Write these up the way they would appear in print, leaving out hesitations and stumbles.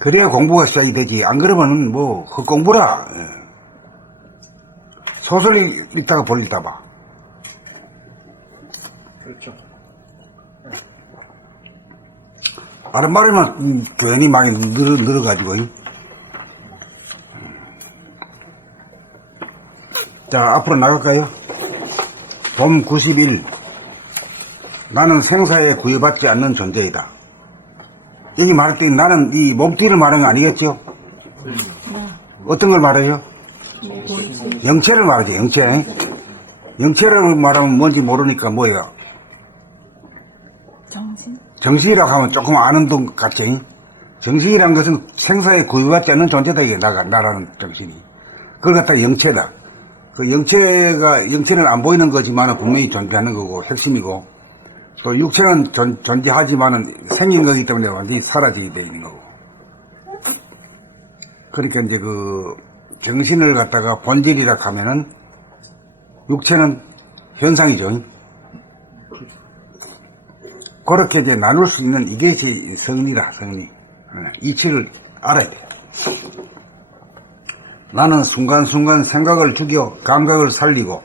그래야 공부가 시작이 되지. 안 그러면은 뭐 헛공부라. 소설 읽다가 볼일다 봐. 그렇죠. 아름바르면 괜히 많이 늘어가지고. 자, 앞으로 나갈까요? 봄 91. 나는 생사에 구애받지 않는 존재이다. 여기 말할 때 나는 이 몸뚱이를 말하는 거 아니겠죠? 어떤 걸 말해요? 영체를 말하지, 영체. 영체를 말하면 뭔지 모르니까 뭐예요? 정신이라고 하면 조금 아는 돈 같지? 정신이라는 것은 생사에 구애받지 않는 존재다, 이게 나라는 정신이. 그걸 갖다가 영체다. 그 영체는 안 보이는 거지만 분명히 존재하는 거고, 핵심이고, 또 육체는 존재하지만은 생긴 거기 때문에 완전히 사라지게 되어 있는 거고. 그러니까 이제 그 정신을 갖다가 본질이라 하면은 육체는 현상이죠. 그렇게 이제 나눌 수 있는 이게 제 성리라, 성리. 이치를 알아야 돼. 나는 순간순간 생각을 죽여 감각을 살리고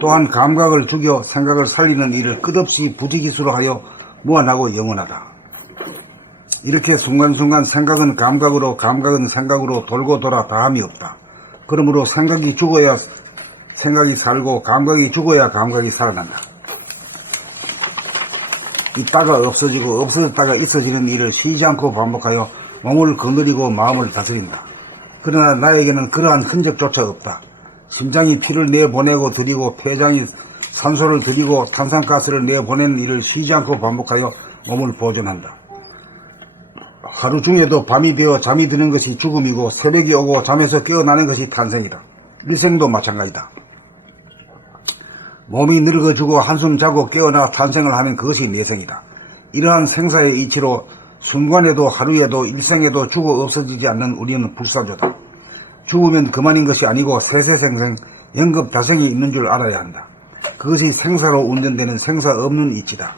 또한 감각을 죽여 생각을 살리는 일을 끝없이 부지기수로 하여 무한하고 영원하다. 이렇게 순간순간 생각은 감각으로 감각은 생각으로 돌고 돌아 다함이 없다. 그러므로 생각이 죽어야 생각이 살고 감각이 죽어야 감각이 살아난다. 있다가 없어지고 없어졌다가 있어지는 일을 쉬지 않고 반복하여 몸을 거느리고 마음을 다스린다. 그러나 나에게는 그러한 흔적조차 없다. 심장이 피를 내보내고 들이고 폐장이 산소를 들이고 탄산가스를 내보내는 일을 쉬지 않고 반복하여 몸을 보존한다. 하루 중에도 밤이 되어 잠이 드는 것이 죽음이고 새벽이 오고 잠에서 깨어나는 것이 탄생이다. 일생도 마찬가지다. 몸이 늙어지고 한숨 자고 깨어나 탄생을 하면 그것이 내생이다. 이러한 생사의 이치로 순간에도 하루에도 일생에도 죽어 없어지지 않는 우리는 불사조다. 죽으면 그만인 것이 아니고 세세생생 영급다생이 있는 줄 알아야 한다. 그것이 생사로 운전되는 생사 없는 이치다.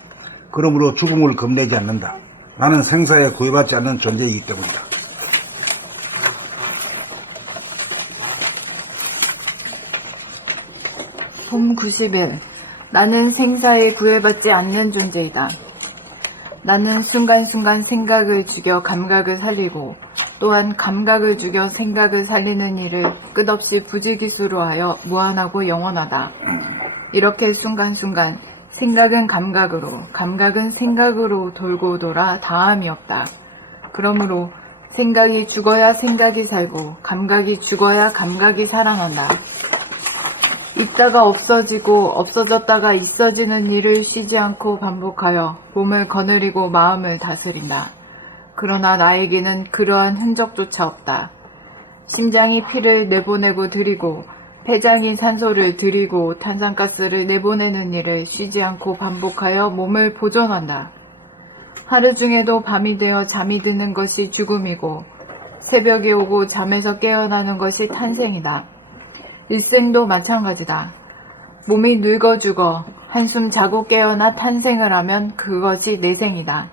그러므로 죽음을 겁내지 않는다. 나는 생사에 구애받지 않는 존재이기 때문이다. 봄 90일. 나는 생사에 구애받지 않는 존재이다. 나는 순간순간 생각을 죽여 감각을 살리고 또한 감각을 죽여 생각을 살리는 일을 끝없이 부지기수로 하여 무한하고 영원하다. 이렇게 순간순간 생각은 감각으로 감각은 생각으로 돌고 돌아 다함이 없다. 그러므로 생각이 죽어야 생각이 살고 감각이 죽어야 감각이 살아난다. 있다가 없어지고 없어졌다가 있어지는 일을 쉬지 않고 반복하여 몸을 거느리고 마음을 다스린다. 그러나 나에게는 그러한 흔적조차 없다. 심장이 피를 내보내고 들이고 폐장이 산소를 들이고 탄산가스를 내보내는 일을 쉬지 않고 반복하여 몸을 보존한다. 하루 중에도 밤이 되어 잠이 드는 것이 죽음이고 새벽이 오고 잠에서 깨어나는 것이 탄생이다. 일생도 마찬가지다. 몸이 늙어 죽어 한숨 자고 깨어나 탄생을 하면 그것이 내생이다.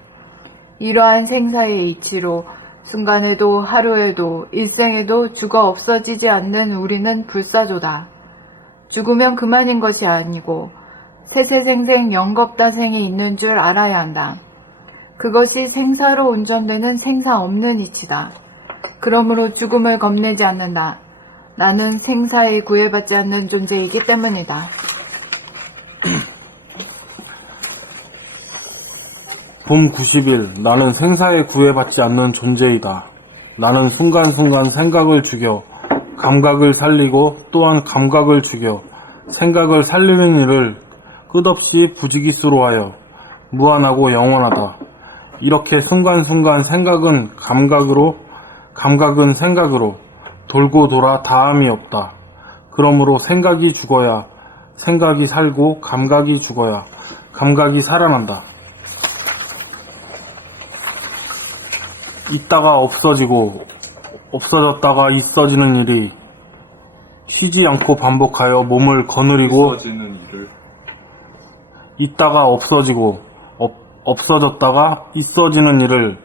이러한 생사의 이치로 순간에도 하루에도 일생에도 죽어 없어지지 않는 우리는 불사조다. 죽으면 그만인 것이 아니고 세세생생 영겁다생이 있는 줄 알아야 한다. 그것이 생사로 운전되는 생사 없는 이치다. 그러므로 죽음을 겁내지 않는다. 나는 생사에 구애받지 않는 존재이기 때문이다. 봄 90일. 나는 생사에 구애받지 않는 존재이다. 나는 순간순간 생각을 죽여 감각을 살리고 또한 감각을 죽여 생각을 살리는 일을 끝없이 부지기수로 하여 무한하고 영원하다. 이렇게 순간순간 생각은 감각으로 감각은 생각으로 돌고 돌아 다함이 없다. 그러므로 생각이 죽어야 생각이 살고 감각이 죽어야 감각이 살아난다. 있다가 없어지고 없어졌다가 있어지는 일이 쉬지 않고 반복하여 몸을 거느리고 있다가 없어지고 없어졌다가 있어지는 일을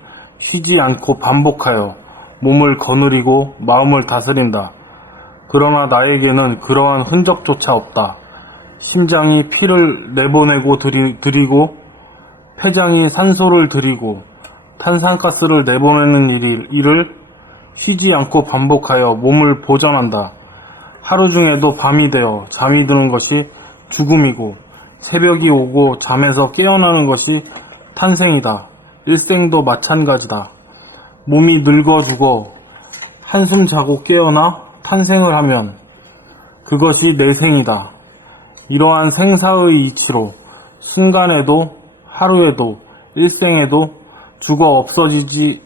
쉬지 않고 반복하여 몸을 거느리고 마음을 다스린다. 그러나 나에게는 그러한 흔적조차 없다. 심장이 피를 내보내고 들이고 폐장이 산소를 들이고 탄산가스를 내보내는 일을 쉬지 않고 반복하여 몸을 보존한다. 하루 중에도 밤이 되어 잠이 드는 것이 죽음이고 새벽이 오고 잠에서 깨어나는 것이 탄생이다. 일생도 마찬가지다. 몸이 늙어 죽어 한숨 자고 깨어나 탄생을 하면 그것이 내 생이다. 이러한 생사의 이치로 순간에도 하루에도 일생에도 죽어 없어지지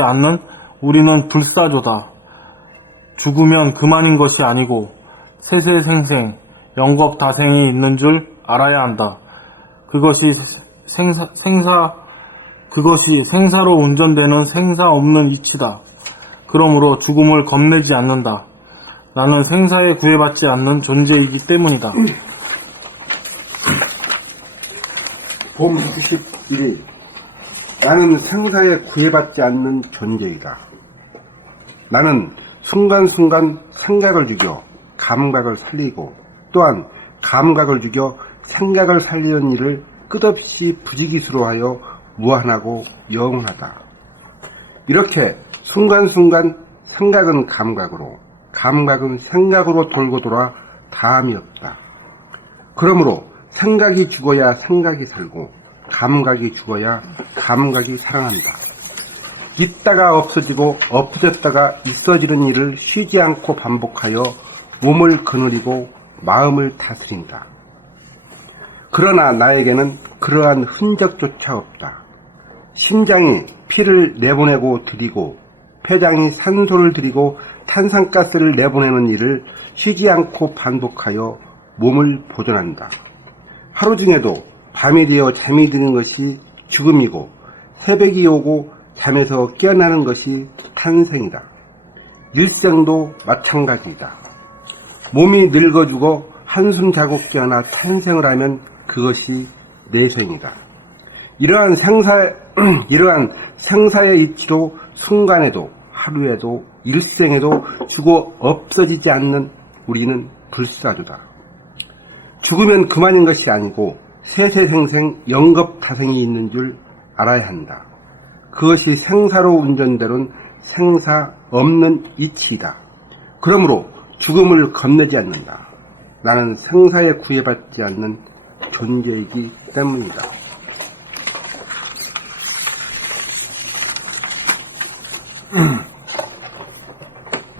않는 우리는 불사조다. 죽으면 그만인 것이 아니고 세세생생 영겁다생이 있는 줄 알아야 한다. 그것이 생사로 운전되는 생사 없는 이치다. 그러므로 죽음을 겁내지 않는다. 나는 생사에 구애받지 않는 존재이기 때문이다. 봄 91일 나는 생사에 구애받지 않는 존재이다. 나는 순간순간 생각을 죽여 감각을 살리고 또한 감각을 죽여 생각을 살리는 일을 끝없이 부지기수로하여 무한하고 영원하다. 이렇게 순간순간 생각은 감각으로 감각은 생각으로 돌고 돌아 다함이 없다. 그러므로 생각이 죽어야 생각이 살고 감각이 죽어야 감각이 살아난다. 있다가 없어지고 엎어졌다가 있어지는 일을 쉬지 않고 반복하여 몸을 거느리고 마음을 다스린다. 그러나 나에게는 그러한 흔적조차 없다. 심장이 피를 내보내고 들이고 폐장이 산소를 들이고 탄산가스를 내보내는 일을 쉬지 않고 반복하여 몸을 보존한다. 하루 중에도 밤이 되어 잠이 드는 것이 죽음이고 새벽이 오고 잠에서 깨어나는 것이 탄생이다. 일생도 마찬가지이다. 몸이 늙어 죽어 한숨 자고 깨어나 탄생을 하면 그것이 내생이다. 이러한 생사의 이치로 순간에도 하루에도 일생에도 죽어 없어지지 않는 우리는 불사조다. 죽으면 그만인 것이 아니고 세세생생 영겁다생이 있는 줄 알아야 한다. 그것이 생사로 운전되는 생사 없는 이치이다. 그러므로 죽음을 겁내지 않는다. 나는 생사에 구애받지 않는 존재이기 때문이다.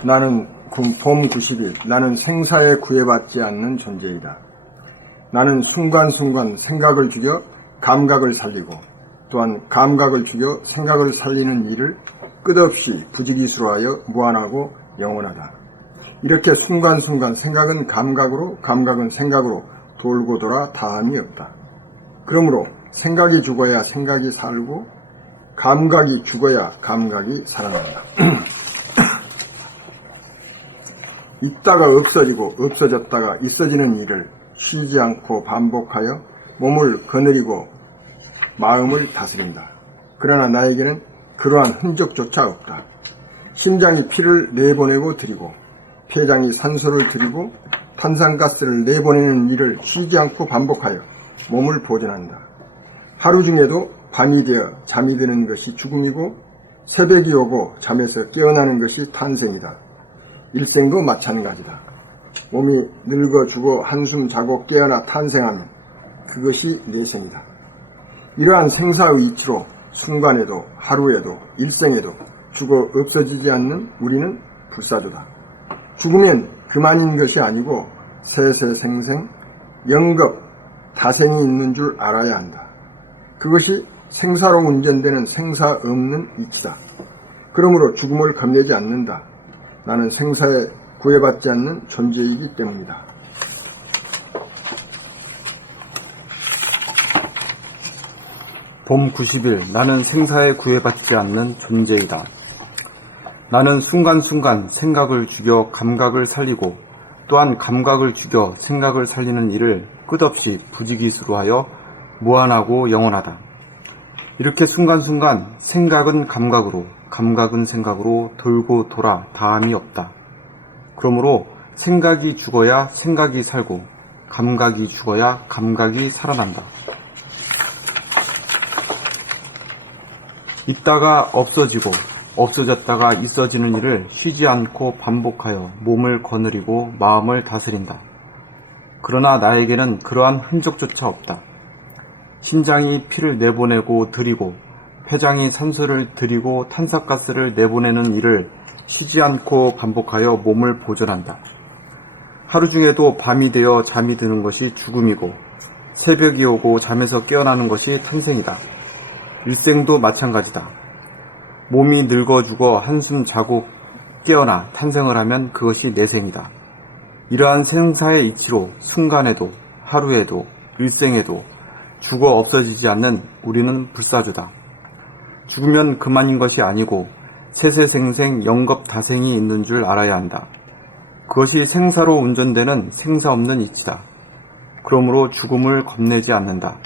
나는 봄 90일 나는 생사에 구애받지 않는 존재이다. 나는 순간순간 생각을 죽여 감각을 살리고 또한 감각을 죽여 생각을 살리는 일을 끝없이 부지기수로하여 무한하고 영원하다. 이렇게 순간순간 생각은 감각으로 감각은 생각으로 돌고 돌아 다함이 없다. 그러므로 생각이 죽어야 생각이 살고 감각이 죽어야 감각이 살아난다. 있다가 없어지고 없어졌다가 있어지는 일을 쉬지 않고 반복하여 몸을 거느리고 마음을 다스린다. 그러나 나에게는 그러한 흔적조차 없다. 심장이 피를 내보내고 들이고 폐장이 산소를 들이고 탄산가스를 내보내는 일을 쉬지 않고 반복하여 몸을 보존한다. 하루 중에도 밤이 되어 잠이 드는 것이 죽음이고 새벽이 오고 잠에서 깨어나는 것이 탄생이다. 일생도 마찬가지다. 몸이 늙어 죽어 한숨 자고 깨어나 탄생하면 그것이 내생이다. 이러한 생사의 이치로 순간에도 하루에도 일생에도 죽어 없어지지 않는 우리는 불사조다. 죽으면 그만인 것이 아니고 세세생생 영겁 다생이 있는 줄 알아야 한다. 그것이 생사로 운전되는 생사 없는 이치다. 그러므로 죽음을 겁내지 않는다. 나는 생사에 구애받지 않는 존재이기 때문이다. 봄 90일 나는 생사에 구애받지 않는 존재이다. 나는 순간순간 생각을 죽여 감각을 살리고 또한 감각을 죽여 생각을 살리는 일을 끝없이 부지기수로 하여 무한하고 영원하다. 이렇게 순간순간 생각은 감각으로, 감각은 생각으로 돌고 돌아 다함이 없다. 그러므로 생각이 죽어야 생각이 살고, 감각이 죽어야 감각이 살아난다. 있다가 없어지고 없어졌다가 있어지는 일을 쉬지 않고 반복하여 몸을 거느리고 마음을 다스린다. 그러나 나에게는 그러한 흔적조차 없다. 신장이 피를 내보내고 들이고 폐장이 산소를 들이고 탄산가스를 내보내는 일을 쉬지 않고 반복하여 몸을 보존한다. 하루 중에도 밤이 되어 잠이 드는 것이 죽음이고 새벽이 오고 잠에서 깨어나는 것이 탄생이다. 일생도 마찬가지다. 몸이 늙어 죽어 한숨 자고 깨어나 탄생을 하면 그것이 내생이다. 이러한 생사의 이치로 순간에도 하루에도 일생에도 죽어 없어지지 않는 우리는 불사조다. 죽으면 그만인 것이 아니고 세세생생 영겁다생이 있는 줄 알아야 한다. 그것이 생사로 운전되는 생사 없는 이치다. 그러므로 죽음을 겁내지 않는다.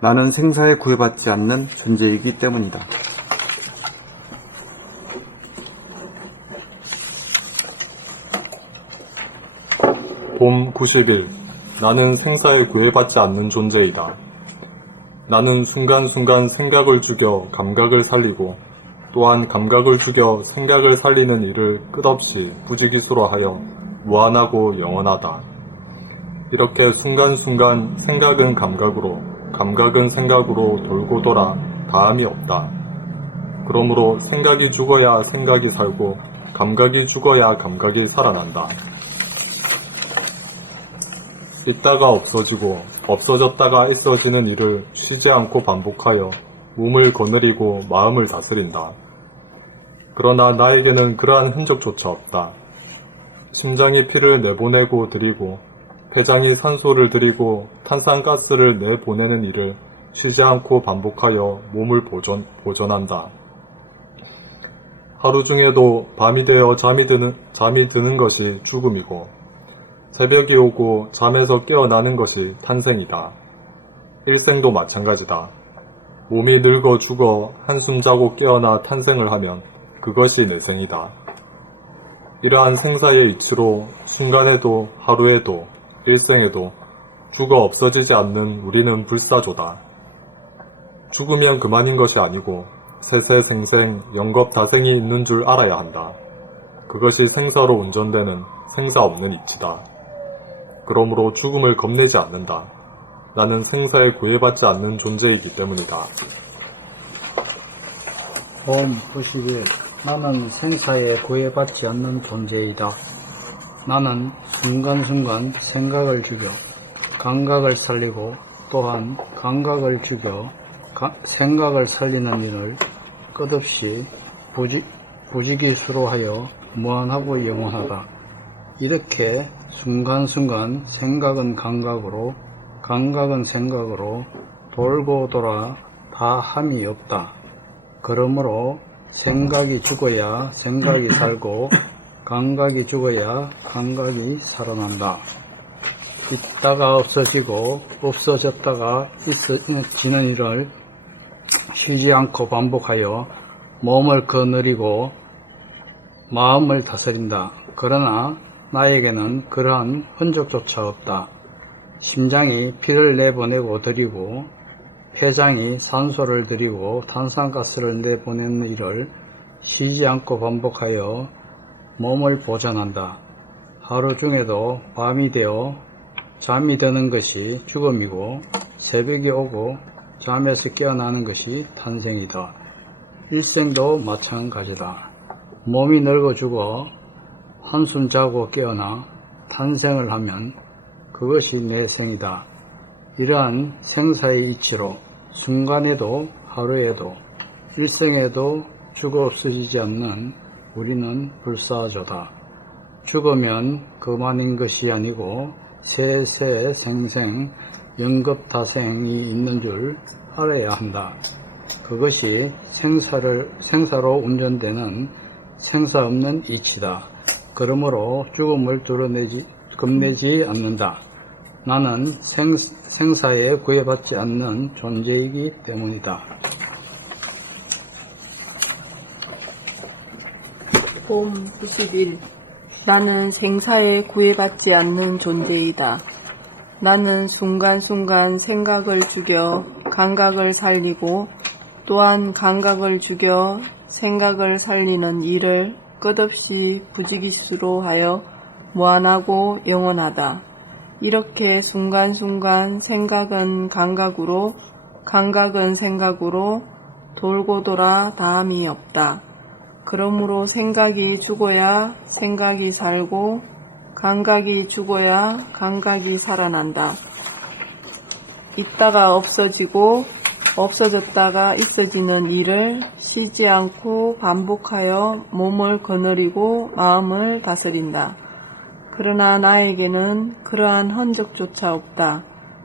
나는 생사에 구애받지 않는 존재이기 때문이다. 봄 90일. 나는 생사에 구애받지 않는 존재이다. 나는 순간순간 생각을 죽여 감각을 살리고 또한 감각을 죽여 생각을 살리는 일을 끝없이 부지기수로 하여 무한하고 영원하다. 이렇게 순간순간 생각은 감각으로, 감각은 생각으로 돌고 돌아 다함이 없다. 그러므로 생각이 죽어야 생각이 살고 감각이 죽어야 감각이 살아난다. 있다가 없어지고 없어졌다가 있어지는 일을 쉬지 않고 반복하여 몸을 거느리고 마음을 다스린다. 그러나 나에게는 그러한 흔적조차 없다. 심장이 피를 내보내고 들이고 폐장이 산소를 들이고 탄산가스를 내보내는 일을 쉬지 않고 반복하여 몸을 보존한다. 하루 중에도 밤이 되어 잠이 드는 것이 죽음이고 새벽이 오고 잠에서 깨어나는 것이 탄생이다. 일생도 마찬가지다. 몸이 늙어 죽어 한숨 자고 깨어나 탄생을 하면 그것이 내생이다. 이러한 생사의 이치로 순간에도 하루에도 일생에도 죽어 없어지지 않는 우리는 불사조다. 죽으면 그만인 것이 아니고 세세생생 영겁다생이 있는 줄 알아야 한다. 그것이 생사로 운전되는 생사 없는 이치다. 그러므로 죽음을 겁내지 않는다. 나는 생사에 구애받지 않는 존재이기 때문이다. 봄 90일. 나는 생사에 구애받지 않는 존재이다. 나는 순간순간 생각을 죽여 감각을 살리고 또한 감각을 죽여 생각을 살리는 일을 끝없이 부지기수로 하여 무한하고 영원하다. 이렇게 순간순간 생각은 감각으로 감각은 생각으로 돌고 돌아 다함이 없다. 그러므로 생각이 죽어야 생각이 살고 감각이 죽어야 감각이 살아난다. 있다가 없어지고 없어졌다가 있어지는 일을 쉬지 않고 반복하여 몸을 거느리고 마음을 다스린다. 그러나 나에게는 그러한 흔적조차 없다. 심장이 피를 내보내고 들이고 폐장이 산소를 들이고 탄산가스를 내보내는 일을 쉬지 않고 반복하여 몸을 보존한다. 하루 중에도 밤이 되어 잠이 드는 것이 죽음이고 새벽이 오고 잠에서 깨어나는 것이 탄생이다. 일생도 마찬가지다. 몸이 늙어 죽어 한숨 자고 깨어나 탄생을 하면 그것이 내생이다. 이러한 생사의 이치로 순간에도 하루에도 일생에도 죽어 없어지지 않는 우리는 불사조다. 죽으면 그만인 것이 아니고 세세생생 영겁다생이 있는 줄 알아야 한다. 그것이 생사로 운전되는 생사 없는 이치다. 그러므로 죽음을 겁내지 않는다. 나는 생사에 구애받지 않는 존재이기 때문이다. 봄 90일 나는 생사에 구애받지 않는 존재이다. 나는 순간순간 생각을 죽여 감각을 살리고 또한 감각을 죽여 생각을 살리는 일을 끝없이 부지기수로 하여 무한하고 영원하다. 이렇게 순간순간 생각은 감각으로 감각은 생각으로 돌고 돌아 다함이 없다. 그러므로 생각이 죽어야 생각이 살고 감각이 죽어야 감각이 살아난다. 있다가 없어지고 없어졌다가 있어지는 일을 쉬지 않고 반복하여 몸을 거느리고 마음을 다스린다. 그러나 나에게는 그러한 흔적조차 없다.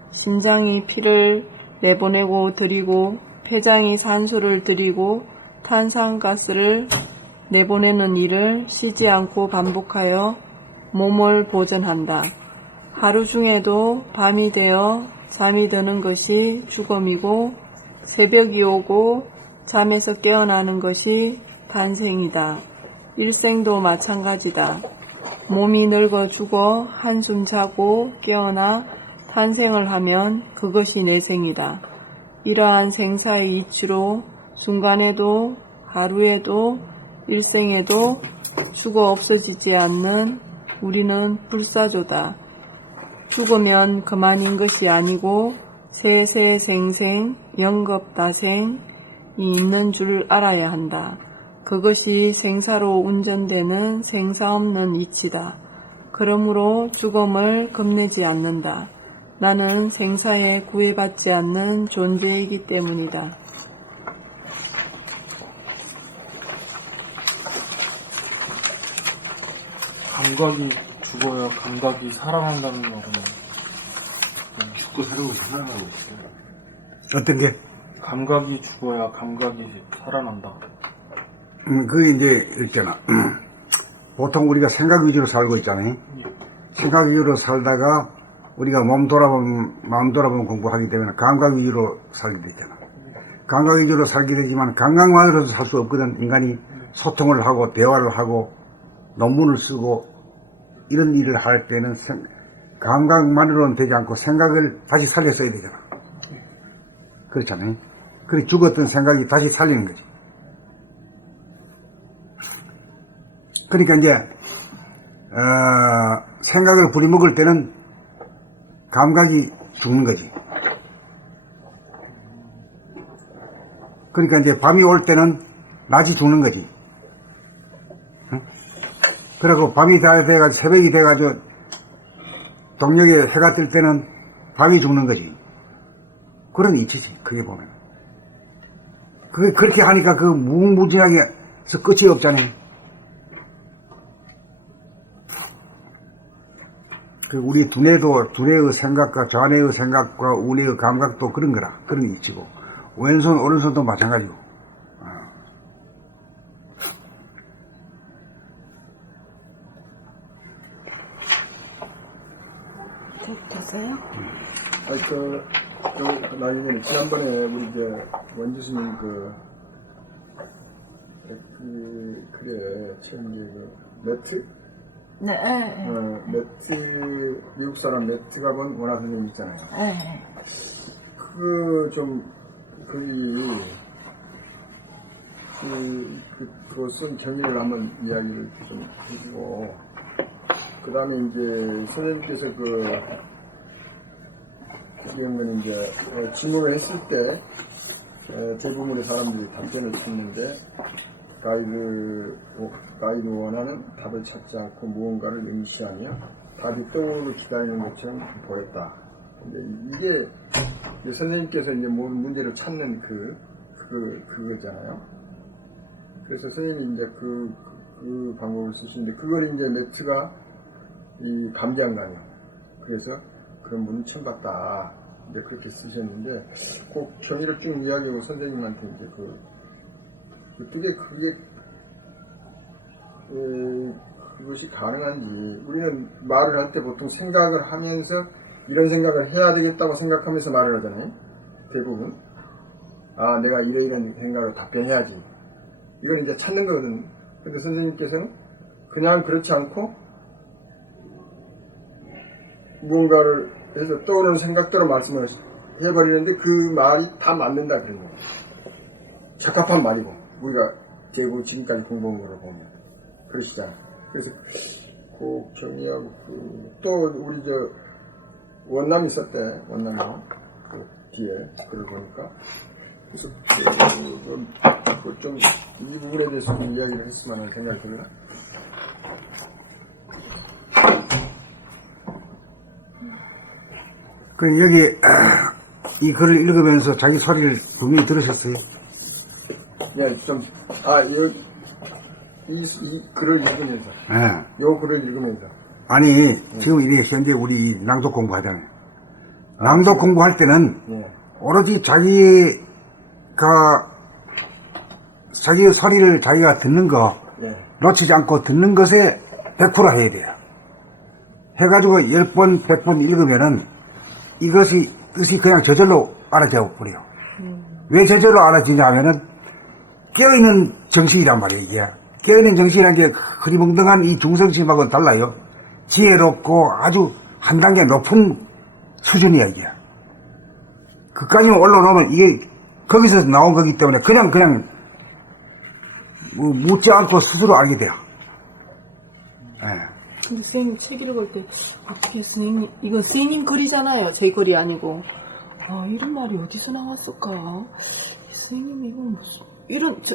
심장이 피를 내보내고 들이고 폐장이 산소를 들이고 탄산가스를 내보내는 일을 쉬지 않고 반복하여 몸을 보존한다. 하루 중에도 밤이 되어 잠이 드는 것이 죽음이고 새벽이 오고 잠에서 깨어나는 것이 탄생이다. 일생도 마찬가지다. 몸이 늙어 죽어 한숨 자고 깨어나 탄생을 하면 그것이 내생이다. 이러한 생사의 이치로 순간에도 하루에도 일생에도 죽어 없어지지 않는 우리는 불사조다. 죽으면 그만인 것이 아니고 세세생생 영겁다생이 있는 줄 알아야 한다. 그것이 생사로 운전되는 생사 없는 이치다. 그러므로 죽음을 겁내지 않는다. 나는 생사에 구애받지 않는 존재이기 때문이다. 감각이 죽어야 감각이 살아난다는 말은 죽고 사는 것이 살아나는 것이죠. 어떤 게? 감각이 죽어야 감각이 살아난다. 그게 이제 있잖아. 보통 우리가 생각 위주로 살고 있잖아요. 생각 위주로 살다가 우리가 마음 돌아보면 공부하기 때문에 감각 위주로 살게 되잖아. 감각 위주로 살게 되지만 감각만으로도 살 수 없거든. 인간이 소통을 하고 대화를 하고 논문을 쓰고 이런 일을 할 때는 감각만으로는 되지 않고 생각을 다시 살려 써야 되잖아. 그렇잖아요. 그래 죽었던 생각이 다시 살리는 거지. 그러니까 이제 생각을 부리먹을 때는 감각이 죽는 거지. 그러니까 이제 밤이 올 때는 낮이 죽는 거지. 응? 그리고 밤이 다 돼가지고 새벽이 돼가지고 동력에 해가 뜰 때는 밤이 죽는 거지. 그런 이치지. 그게 보면. 그게 그렇게 하니까 그 무궁무진하게 해서 끝이 없잖아요. 우리 두뇌의 생각과 좌뇌의 생각과 우뇌의 감각도 그런 거라. 그런 이치고. 왼손, 오른손도 마찬가지고. 됐어요? 나중에 지난번에 우리 이제 원주스님 처음 매트? 네. 매트, 미국 사람 매트가 본 원화 선생님 있잖아요. 네. 쓴 경위를 한번 이야기를 좀 해주고, 그 다음에 이제 선생님께서 기억은 이제 질문을 했을 때 대부분의 사람들이 답변을 했는데, 가이드 원하는 답을 찾지 않고 무언가를 응시하며 답이 떠오르 기다리는 것처럼 보였다. 근데 이게 선생님께서 이제 문제를 찾는 그거잖아요. 그래서 선생님이 이제 그 방법을 쓰시는데, 그걸 이제 매트가 이 감지한가요. 그래서 그런 분은 처음 봤다. 이제 그렇게 쓰셨는데, 그 경위를 쭉 이야기하고 선생님한테 이제 그것이 가능한지. 우리는 말을 할 때 보통 생각을 하면서 이런 생각을 해야 되겠다고 생각하면서 말을 하잖아요. 대부분. 내가 이런 생각으로 답변해야지. 이건 이제 찾는 거거든. 근데 선생님께서는 그냥 그렇지 않고 무언가를 해서 떠오르는 생각대로 말씀을 해버리는데 그 말이 다 맞는다 그런 거예요. 적합한 말이고 우리가 대부분 지금까지 공부한 거로 보면 그러시잖아요. 그래서 그 경리하고 또 우리 저 원남이 있었대. 원남이 그 뒤에 글을 보니까 그래서 좀 이 부분에 대해서 좀 이야기를 했으면 하는 생각이 들어요. 그 여기 이 글을 읽으면서 자기 소리를 분명히 들으셨어요? 예, 이 글을 읽으면서, 예. 요 글을 읽으면서. 아니 지금 이게 현재 우리 낭독 공부하잖아요. 낭독 공부할 때는 예. 오로지 자기의 소리를 자기가 듣는 거 예. 놓치지 않고 듣는 것에 100% 해야 돼요. 해가지고 10번, 100번 읽으면은 이것이 그냥 저절로 알아져 버려요. 왜 저절로 알아지냐 하면은 깨어있는 정신이란 말이에요, 이게. 깨어있는 정신이라는 게 흐리멍덩한 이 중성심하고는 달라요. 지혜롭고 아주 한 단계 높은 수준이야, 이게. 그까지는 올라오면 이게 거기서 나온 거기 때문에 그냥 묻지 않고 스스로 알게 돼요. 예. 근데 선생님 책 읽을 때 어떻게 선생님 이거 선생님 글이잖아요. 제 글이 아니고 이런 말이 어디서 나왔을까? 선생님 이건 무슨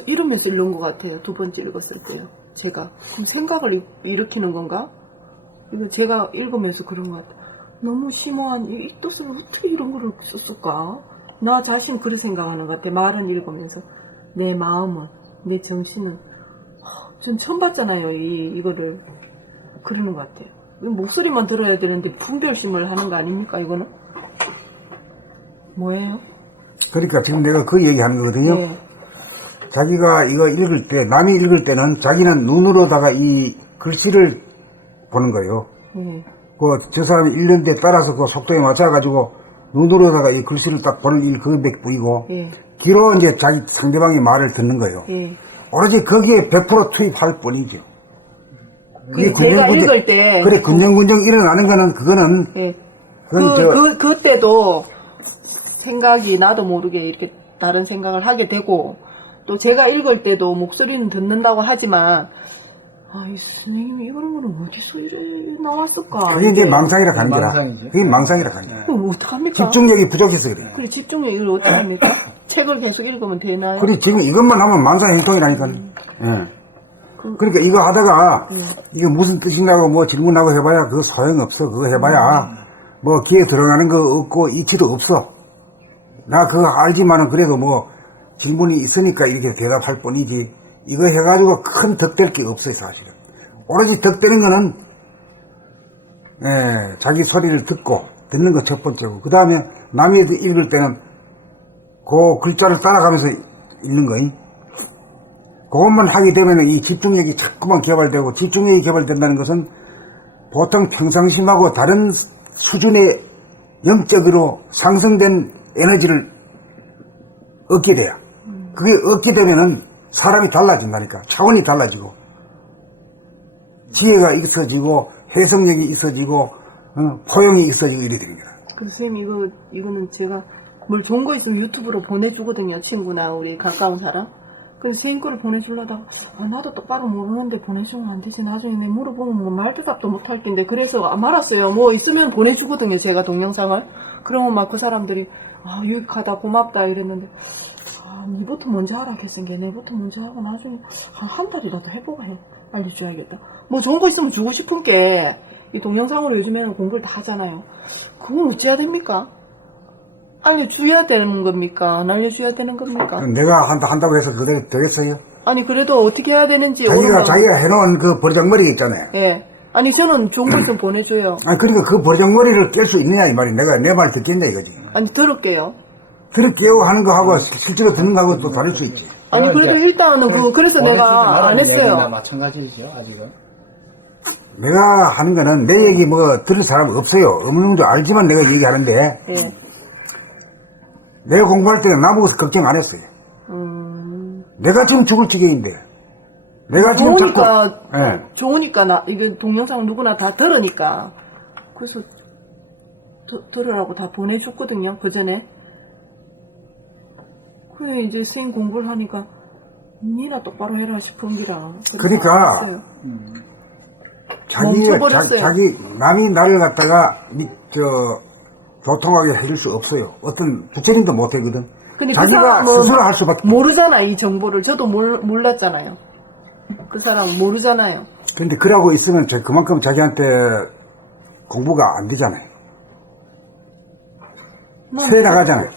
이러면서 읽는 것 같아요. 두 번째 읽었을 때요. 제가 그럼 생각을 일으키는 건가? 이거 제가 읽으면서 그런 것 같아요. 너무 심오한 이 뜻을 어떻게 이런 거를 썼을까? 나 자신 그렇게 생각하는 것 같아. 말은 읽으면서 내 마음은 내 정신은 전 처음 봤잖아요. 이거를 그러는 것 같아요. 목소리만 들어야 되는데 분별심을 하는 거 아닙니까? 이거는 뭐예요? 그러니까 지금 내가 그 얘기하는 거거든요. 네. 자기가 이거 읽을 때, 남이 읽을 때는 자기는 눈으로다가 이 글씨를 보는 거예요. 네. 저 사람이 읽는 데 따라서 그 속도에 맞춰가지고 눈으로다가 이 글씨를 딱 보는 일 그것밖에 보이고, 예. 귀로 이제 자기 상대방의 말을 듣는 거예요. 예. 오로지 거기에 100% 투입할 뿐이죠. 그게 제가 읽을 때 그래, 군정군정 일어나는 거는, 그거는, 예. 그건 그때도 생각이 나도 모르게 이렇게 다른 생각을 하게 되고, 또 제가 읽을 때도 목소리는 듣는다고 하지만, 이 선생님 이런 거는 어디서 이래 나왔을까? 그게 이제 망상이라 가는 거라. 망상이지. 그게 망상이라 가는 거라. 그럼 어떡합니까? 집중력이 부족해서 그래요. 그래, 집중력 이걸 어떻게 합니까? 책을 계속 읽으면 되나요? 그래, 지금 이것만 하면 망상 행동이라니까. 예. 그러니까 이거 하다가, 이게 무슨 뜻이냐고 뭐 질문하고 해봐야 그거 소용없어. 그거 해봐야, 뭐 귀에 들어가는 거 없고 이치도 없어. 나 그거 알지만은 그래도 뭐 질문이 있으니까 이렇게 대답할 뿐이지. 이거 해가지고 큰 덕될 게 없어요, 사실은. 오로지 덕되는 거는, 자기 소리를 듣는 거 첫 번째고, 그 다음에 남이 읽을 때는 그 글자를 따라가면서 읽는 거임. 그것만 하게 되면 이 집중력이 자꾸만 개발되고, 집중력이 개발된다는 것은 보통 평상심하고 다른 수준의 영적으로 상승된 에너지를 얻게 돼요. 그게 얻게 되면은 사람이 달라진다니까. 차원이 달라지고, 지혜가 있어지고, 해석력이 있어지고, 포용이 있어지고 이래 되는 거야. 그래서 선생님 이거는 제가 뭘 좋은 거 있으면 유튜브로 보내주거든요. 친구나 우리 가까운 사람. 근데 선생님 거를 보내주려다가 나도 똑바로 모르는데 보내주면 안 되지. 나중에 내 물어보면 뭐 말대답도 못할 텐데. 그래서 말았어요. 뭐 있으면 보내주거든요. 제가 동영상을. 그러면 막 그 사람들이 유익하다 고맙다 이랬는데 니부터 먼저 하라 했은 게 내부터 먼저 하고 나중에 한 달이라도 해보고 알려줘야겠다. 뭐 좋은 거 있으면 주고 싶은 게 이 동영상으로 요즘에는 공부를 다 하잖아요. 그건 어찌해야 됩니까? 알려줘야 되는 겁니까? 안 알려줘야 되는 겁니까? 내가 한다고 해서 그대로 되겠어요? 아니 그래도 어떻게 해야 되는지 자기가 해놓은 그 버르장머리 있잖아요. 예. 아니 저는 좋은 거 좀 보내줘요. 그러니까 그 버르장머리를 깰 수 있느냐 이 말이. 내가 내 말 듣겠냐 이거지. 아니 들을게요. 들을게요 하는 거 하고 실제로 듣는 거하고 또 다를 수 있지. 아니 그래도 일단은 그래서 내가 안 했어요. 마찬가지죠, 아직은. 내가 하는 거는 내 얘기 뭐 들을 사람 없어요. 없는 줄 알지만 내가 얘기하는데, 예. 내가 공부할 때는 나보고서 걱정 안 했어요. 내가 지금 죽을 지경인데 내가 지금 자꾸 좋으니까, 예. 좋으니까, 이게 동영상 누구나 다 들으니까. 그래서, 들으라고 다 보내줬거든요, 그 전에. 그래, 이제 스님 공부를 하니까, 니나 똑바로 해라 싶은 기라. 그러니까, 멈춰버렸어요. 자기, 남이 나를 갖다가, 교통하게 해줄 수 없어요. 어떤 부처님도 못 하거든. 근데 그 자기가 사람은 스스로 할 수밖에. 모르잖아, 이 정보를. 저도 몰랐잖아요. 그 사람은 모르잖아요. 근데 그러고 있으면 그만큼 자기한테 공부가 안 되잖아요. 새 나가잖아요.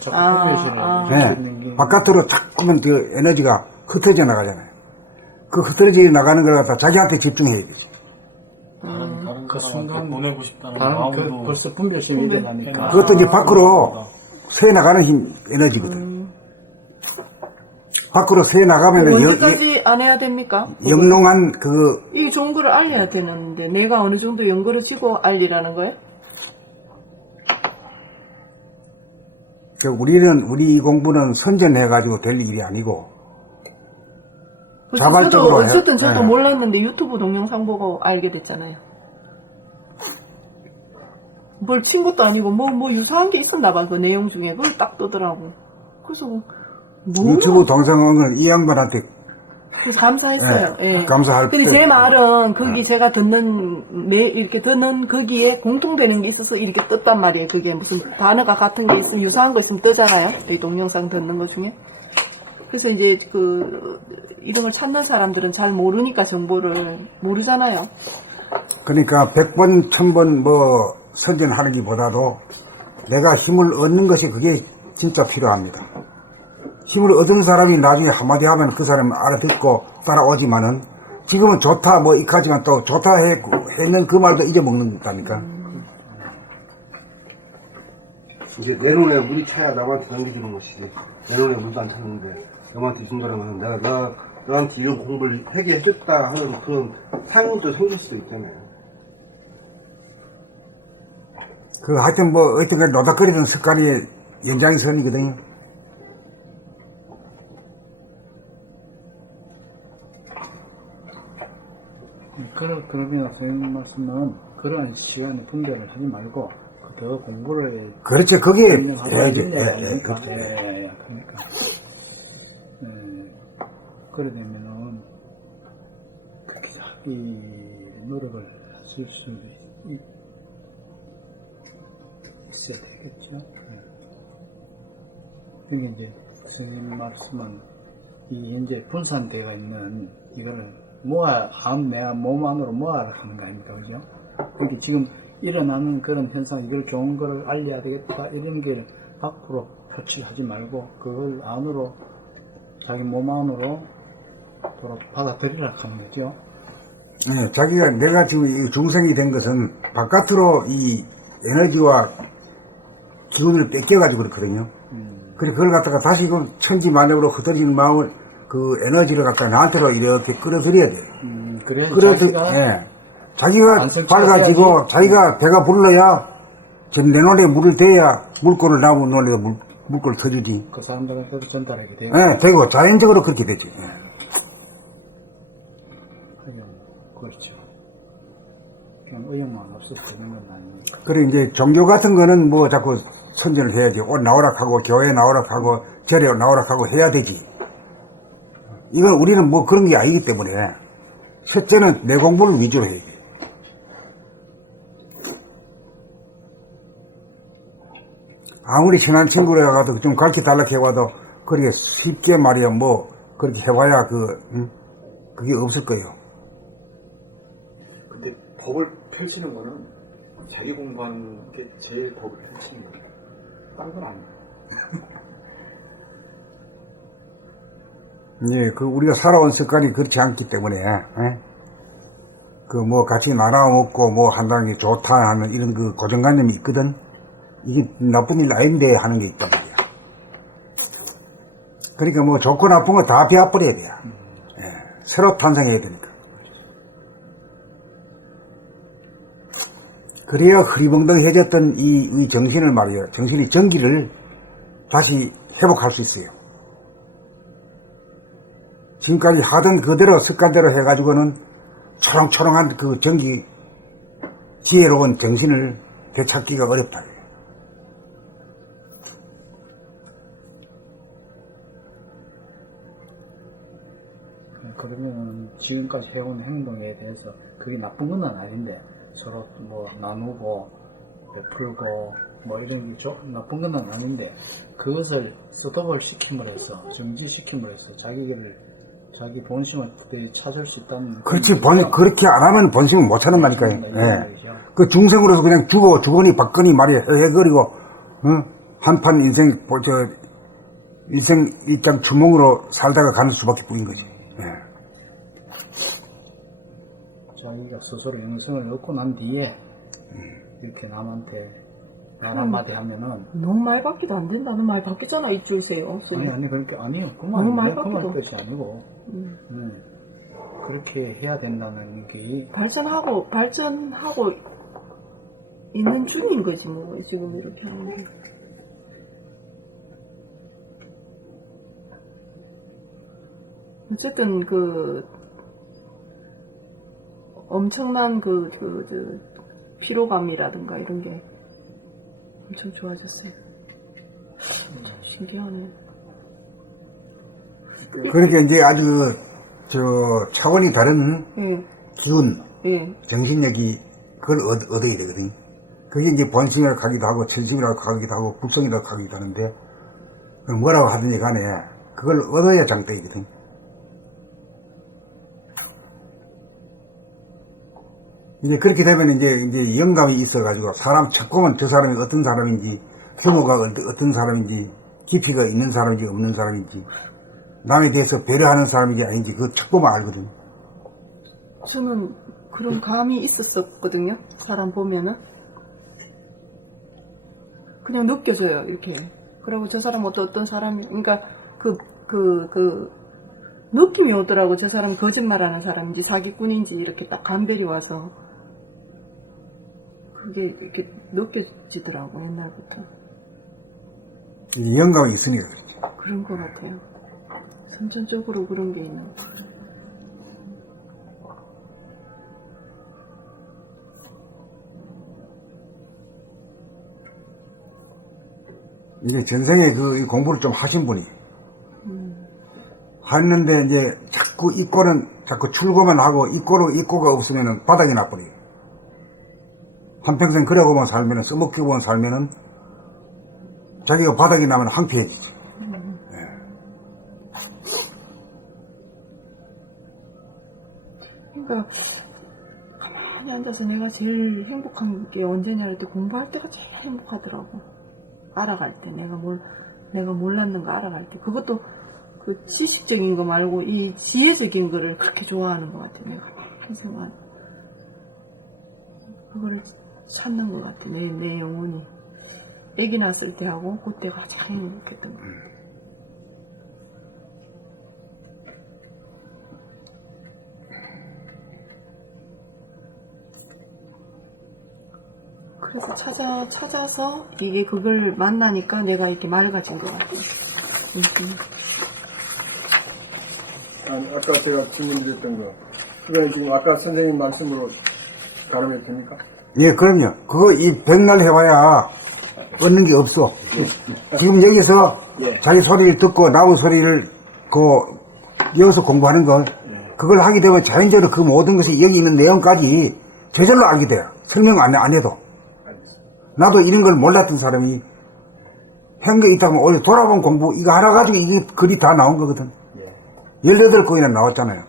네. 바깥으로 자꾸만 그 에너지가 흩어져 나가잖아요. 그 흩어져 나가는 걸 갖다 자기한테 집중해야 되지. 다른 그 순간 보내고 싶다는 다른 마음도 벌써 분별심이 일어나니까. 그것도 이제 밖으로 새 나가는 힘, 에너지거든. 밖으로 새 나가면은 언제까지 안 해야 됩니까? 영롱한 이 좋은 거를 알려야 되는데 내가 어느 정도 연거를 쥐고 알리라는 거예요? 우리 공부는 선전해가지고 될 일이 아니고, 자발적으로 어쨌든 저도 예. 몰랐는데 유튜브 동영상 보고 알게 됐잖아요. 뭘 친 것도 아니고 뭐 유사한 게 있었나 봐. 그 내용 중에 그걸 딱 뜨더라고. 그래서 유튜브 동영상은 이 양반한테 그래서 감사했어요. 예. 감사할 근데 때. 제 말은 거기 제가 이렇게 듣는 거기에 공통되는 게 있어서 이렇게 떴단 말이에요. 그게 무슨 단어가 같은 게 있으면 유사한 거 있으면 뜨잖아요. 이 동영상 듣는 것 중에. 그래서 이제 이런 걸 찾는 사람들은 잘 모르니까 정보를 모르잖아요. 그러니까 100번, 1000번 선전하는 것보다도 내가 힘을 얻는 것이 그게 진짜 필요합니다. 힘을 얻은 사람이 나중에 한마디 하면 그 사람은 알아듣고 따라오지만은 지금은 좋다 이까지만 또 좋다 했는 그 말도 잊어먹는다니까. 이제 내 눈에 물이 차야 남한테 남겨주는 것이지. 내 눈에 물도 안 찼는데 남한테 준 거라면 내가 너한테 이런 공부를 하게 해줬다 하는 그런 상황도 생길 수도 있잖아요. 하여튼 어떻게 노닥거리는 습관이 연장선이거든요. 그러면 선생님 말씀은 그런 시간에 분별을 하지 말고 더 공부를 그렇죠. 그게 해야지. 그러니까 그렇죠. 그러게 되면은 이 노력을 하실 수 있어야 되겠죠. 여기 이제 선생님 말씀은 이 현재 분산되어 있는 이거를 내가 몸 안으로 모아라 하는 거 아닙니까, 그죠? 여기 지금 일어나는 그런 현상, 이걸 좋은 거를 알려야 되겠다 이런 게 밖으로 표출하지 말고 그걸 안으로 자기 몸 안으로 받아들이라 하는 거죠. 네, 내가 지금 이 중생이 된 것은 바깥으로 이 에너지와 기운을 뺏겨가지고 그렇거든요. 그래서 그걸 갖다가 다시 천지만약으로 흩어지는 마음을 그 에너지를 갖다가 나한테로 이렇게 끌어들여야 돼요. 그래 자기가 밝아지고 자기가 배가 불러야 지금 내 눈에 물을 대야 물꼬를 나무 눈에 물꼬를 터주지. 그 사람들한테도 전달하게 돼요. 네, 되고 자연적으로 그렇게 되죠. 그렇죠. 좀 의욕만 없어서 되는 건 아닙니다. 그리고 이제 종교 같은 거는 자꾸 선전을 해야지. 옷 나오라 하고 교회 나오라 하고 절에 나오라 하고 해야 되지. 이건 우리는 그런 게 아니기 때문에 첫째는 내 공부를 위주로 해야 돼. 아무리 친한 친구라 가도 좀 가르쳐 달라고 해봐도 그렇게 쉽게 말이야 그렇게 해봐야 그게 없을 거예요. 근데 법을 펼치는 거는 자기 공부하는 게 제일 법을 펼치는 거예요. 다른 건 아니에요. 예, 우리가 살아온 습관이 그렇지 않기 때문에, 같이 나눠 먹고 한다는 게 좋다 하는 이런 고정관념이 있거든. 이게 나쁜 일 아닌데 하는 게 있단 말이야. 그러니까 좋고 나쁜 거 다 베어버려야 돼요. 새로 탄생해야 되니까. 그래야 흐리벙덩해졌던 이 정신을 말이에요. 정신의 전기를 다시 회복할 수 있어요. 지금까지 하던 그대로 습관대로 해가지고는 초롱초롱한 그 정기 지혜로운 정신을 되찾기가 어렵다. 그러면 지금까지 해온 행동에 대해서 그게 나쁜 건 아닌데 서로 뭐 나누고 베풀고 뭐 이런 게 나쁜 건 아닌데 그것을 스톱을 시킴으로써 정지시킴으로써 자기 본심을 그때 찾을 수 있다는 그렇지. 그렇게 안 하면 본심을 못 찾는 말이니까요. 예. 그 중생으로서 그냥 주거니 받거니 말이 해거리고, 한판 일생 입장 주몽으로 살다가 가는 수밖에 뿐인 거지. 예. 자기가 스스로 영성을 얻고 난 뒤에 이렇게 남한테 말 한마디 하면은 너무 많이 받기도 안 된다. 너무 많이 받겠잖아, 이쪽이세요. 아니 그렇게 아니요 너무 많이 그만 받기도. 뜻이 아니고 그렇게 해야 된다는 게 발전하고 있는 중인 거지, 뭐, 지금 이렇게 하는 게. 어쨌든, 엄청난 피로감이라든가 이런 게 엄청 좋아졌어요. 참 신기하네. 그러니까 이제 아주 차원이 다른 예, 기운, 예. 정신력이 그걸 얻어야 되거든. 그게 이제 본심이라고 하기도 하고, 천심이라고 하기도 하고, 국성이라고 하기도 하는데, 뭐라고 하든지 간에, 그걸 얻어야 장땡이거든. 이제 그렇게 되면 이제 영감이 있어가지고, 사람 첫 보면 저 사람이 어떤 사람인지, 규모가 어떤 사람인지, 깊이가 있는 사람인지 없는 사람인지, 남에 대해서 배려하는 사람인지 아닌지, 그거 첫 보면 알거든. 저는 그런 감이 있었거든요. 사람 보면은. 그냥 느껴져요, 이렇게. 그리고 저 사람 어떤 사람이, 그러니까 느낌이 오더라고. 저 사람 거짓말하는 사람인지 사기꾼인지 이렇게 딱 감별이 와서. 그게 이렇게 느껴지더라고, 옛날부터. 이게 영감이 있으니까 그렇지. 그런 것 같아요. 선천적으로 그런 게 있는 것 같아요. 이제 전생에 이 공부를 좀 하신 분이 했는데 이제 자꾸 자꾸 출고만 하고 입고가 없으면은 바닥이 나버려. 한평생 그러고만 살면은 써먹기고만 살면은 자기가 바닥이 나면 황폐해지지. 그러니까 가만히 앉아서 내가 제일 행복한 게 언제냐 할 때 공부할 때가 제일 행복하더라고. 알아갈 때 내가 몰랐는 거 알아갈 때 그것도 그 지식적인 거 말고 이 지혜적인 거를 그렇게 좋아하는 것 같아. 내가 가만히 생각 그거를 찾는 것 같아. 내 영혼이 아기 낳았을 때 하고 그때가 가장 행복했던 거. 그래서 찾아서 이게 그걸 만나니까 내가 이렇게 맑아진 것 같아요. 아까 제가 질문드렸던 거 그거는 지금 아까 선생님 말씀으로 가름해도 됩니까? 예, 그럼요. 그거 이 백날 해봐야 얻는 게 없어. 지금 여기서 자기 소리를 듣고 나무 소리를 이어서 공부하는 거 그걸 하게 되면 자연적으로 그 모든 것이 여기 있는 내용까지 저절로 알게 돼요. 설명 안 해도. 나도 이런 걸 몰랐던 사람이 한 게 있다면 오히려 돌아본 공부 이거 알아가지고 이게 글이 다 나온 거거든. 18권이나 나왔잖아요.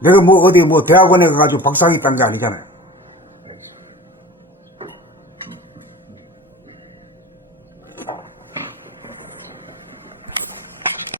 내가 어디 대학원에 가가지고 박사학위 딴 게 아니잖아요.